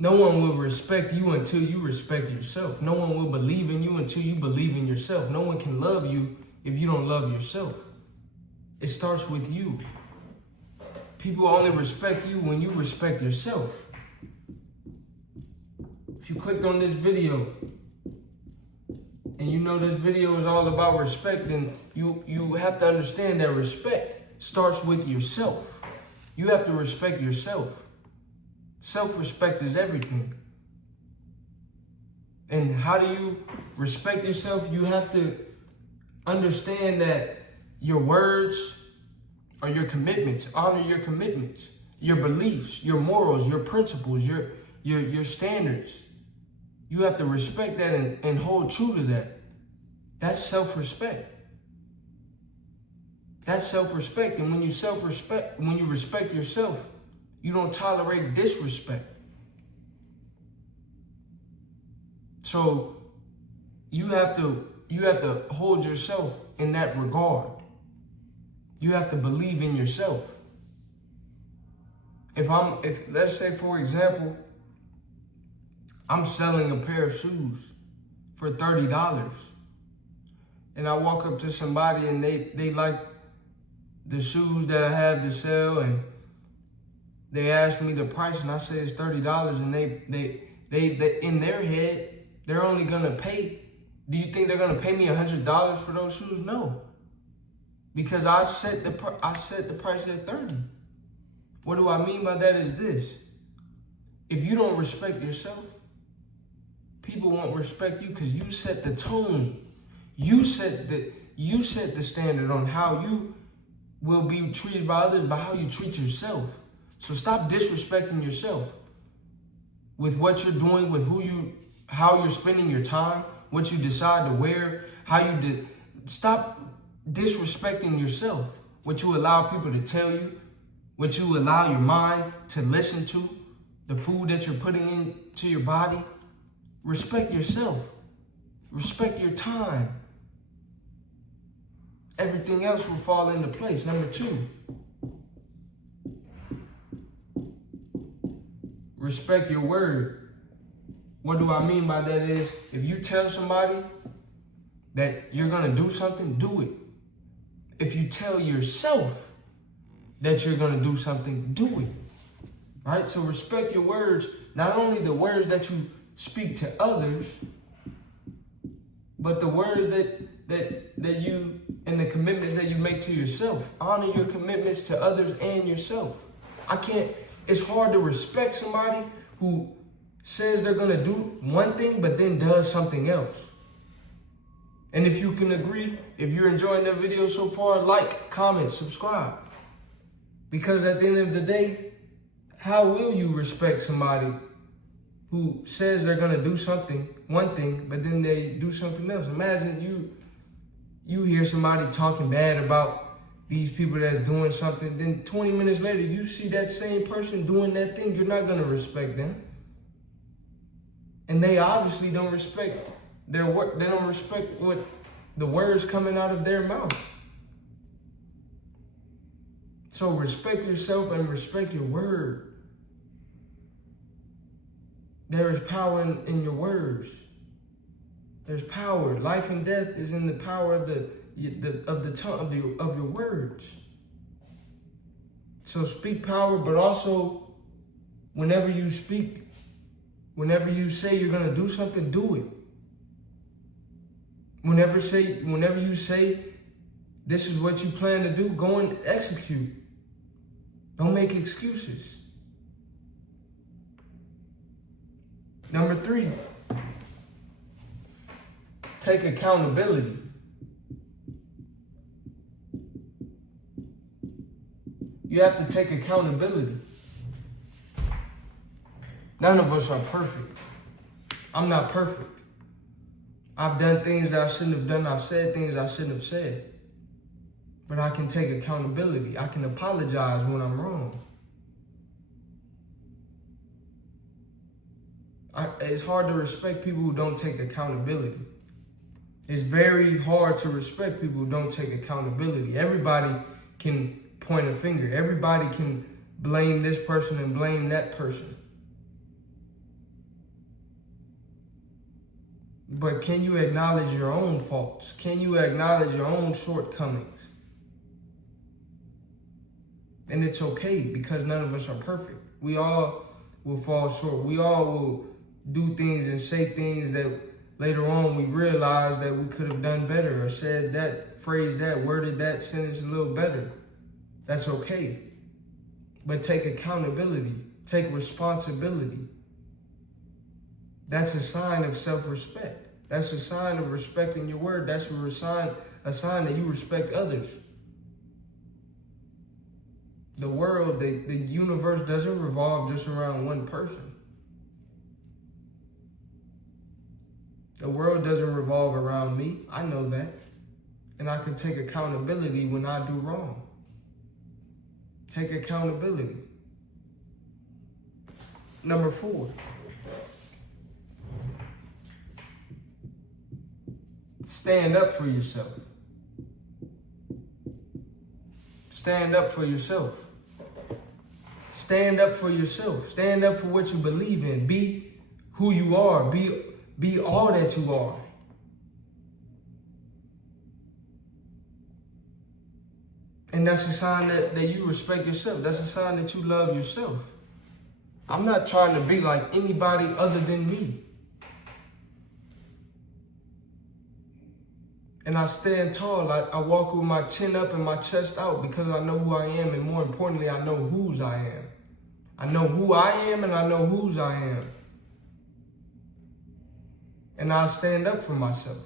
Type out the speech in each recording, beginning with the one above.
No one will respect you until you respect yourself. No one will believe in you until you believe in yourself. No one can love you if you don't love yourself. It starts with you. People only respect you when you respect yourself. If you clicked on this video and you know this video is all about respect, then you have to understand that respect starts with yourself. You have to respect yourself. Self-respect is everything. And how do you respect yourself? You have to understand that your words are your commitments. Honor your commitments, your beliefs, your morals, your principles, your standards. You have to respect that and hold true to that. That's self-respect. That's self-respect. And when you respect yourself, you don't tolerate disrespect. So you have to hold yourself in that regard. You have to believe in yourself. If let's say, for example, I'm selling a pair of shoes for $30, and I walk up to somebody and they like the shoes that I have to sell, and they ask me the price, and I say it's $30, and they in their head, they're only gonna pay. Do you think they're gonna pay me $100 for those shoes? No, because I set the price at $30. What do I mean by that is this: if you don't respect yourself, people won't respect you because you set the tone. You set the standard on how you will be treated by others, by how you treat yourself. So stop disrespecting yourself with what you're doing, with how you're spending your time, what you decide to wear, stop disrespecting yourself, what you allow people to tell you, what you allow your mind to listen to, the food that you're putting into your body. Respect yourself. Respect your time. Everything else will fall into place. Number 2, respect your word. What do I mean by that is, if you tell somebody that you're gonna do something, do it. If you tell yourself that you're gonna do something, do it. Right? So respect your words, not only the words that you speak to others, but the words that you and the commitments that you make to yourself. Honor your commitments to others and yourself. It's hard to respect somebody who says they're gonna do one thing but then does something else. And if you can agree, if you're enjoying the video so far, like, comment, subscribe. Because at the end of the day, how will you respect somebody who says they're gonna do one thing, but then they do something else? Imagine you hear somebody talking bad about these people that's doing something, then 20 minutes later, you see that same person doing that thing. You're not gonna respect them. And they obviously don't respect their work. They don't respect what the words coming out of their mouth. So respect yourself and respect your word. There is power in your words. There's power. Life and death is in the power of the tongue of your words. So speak power, but also whenever you speak, whenever you say you're gonna do something, do it. Whenever you say this is what you plan to do, go and execute. Don't make excuses. Number 3, take accountability. You have to take accountability. None of us are perfect. I'm not perfect. I've done things that I shouldn't have done. I've said things I shouldn't have said. But I can take accountability. I can apologize when I'm wrong. It's hard to respect people who don't take accountability. It's very hard to respect people who don't take accountability. Everybody can point a finger. Everybody can blame this person and blame that person. But can you acknowledge your own faults? Can you acknowledge your own shortcomings? And it's okay, because none of us are perfect. We all will fall short. We all will do things and say things that later on we realize that we could have done better, or said that, phrased that, worded that sentence a little better. That's okay. But take accountability. Take responsibility. That's a sign of self-respect. That's a sign of respecting your word. That's a sign that you respect others. The world, the universe doesn't revolve just around one person. The world doesn't revolve around me. I know that. And I can take accountability when I do wrong. Take accountability. Number 4. Stand up for yourself. Stand up for yourself. Stand up for yourself. Stand up for what you believe in. Be who you are. Be all that you are. And that's a sign that you respect yourself. That's a sign that you love yourself. I'm not trying to be like anybody other than me. And I stand tall. I walk with my chin up and my chest out, because I know who I am, and more importantly, I know whose I am. I know who I am, and I know whose I am. And I stand up for myself.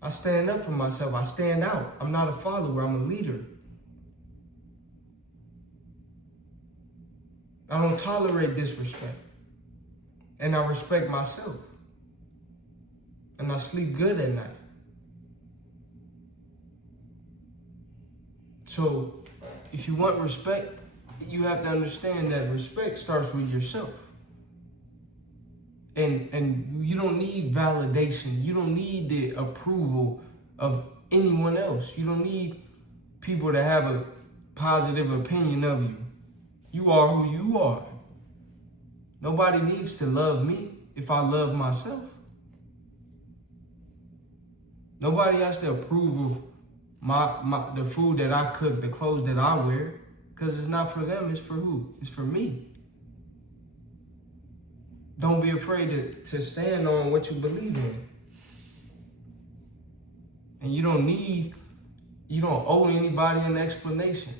I stand up for myself. I stand out. I'm not a follower. I'm a leader. I don't tolerate disrespect. And I respect myself. And I sleep good at night. So, if you want respect, you have to understand that respect starts with yourself. And you don't need validation. You don't need the approval of anyone else. You don't need people to have a positive opinion of you. You are who you are. Nobody needs to love me if I love myself. Nobody has to approve of the food that I cook, the clothes that I wear, because it's not for them. It's for who? It's for me. Don't be afraid to stand on what you believe in. And you don't owe anybody an explanation.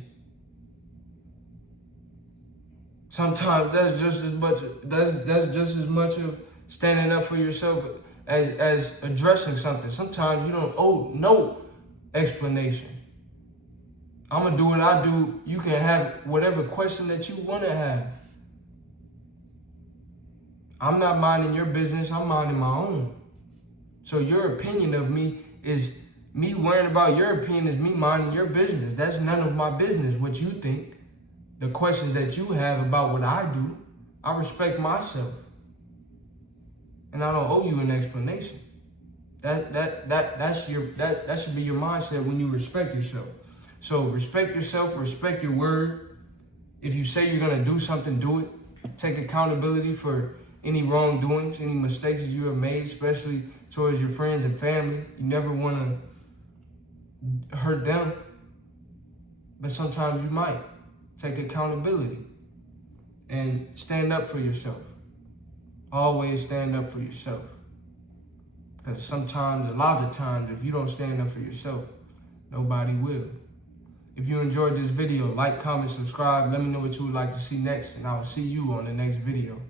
Sometimes that's just as much of standing up for yourself as addressing something. Sometimes you don't owe no explanation. I'm gonna do what I do. You can have whatever question that you want to have. I'm not minding your business, I'm minding my own. So your opinion of me is me worrying about your opinion is me minding your business. That's none of my business what you think. The questions that you have about what I do, I respect myself. And I don't owe you an explanation. That should be your mindset when you respect yourself. So respect yourself, respect your word. If you say you're gonna do something, do it. Take accountability for any wrongdoings, any mistakes that you have made, especially towards your friends and family. You never want to hurt them, but sometimes you might. Take accountability and stand up for yourself. Always stand up for yourself. Because sometimes, a lot of times, if you don't stand up for yourself, nobody will. If you enjoyed this video, like, comment, subscribe. Let me know what you would like to see next, and I will see you on the next video.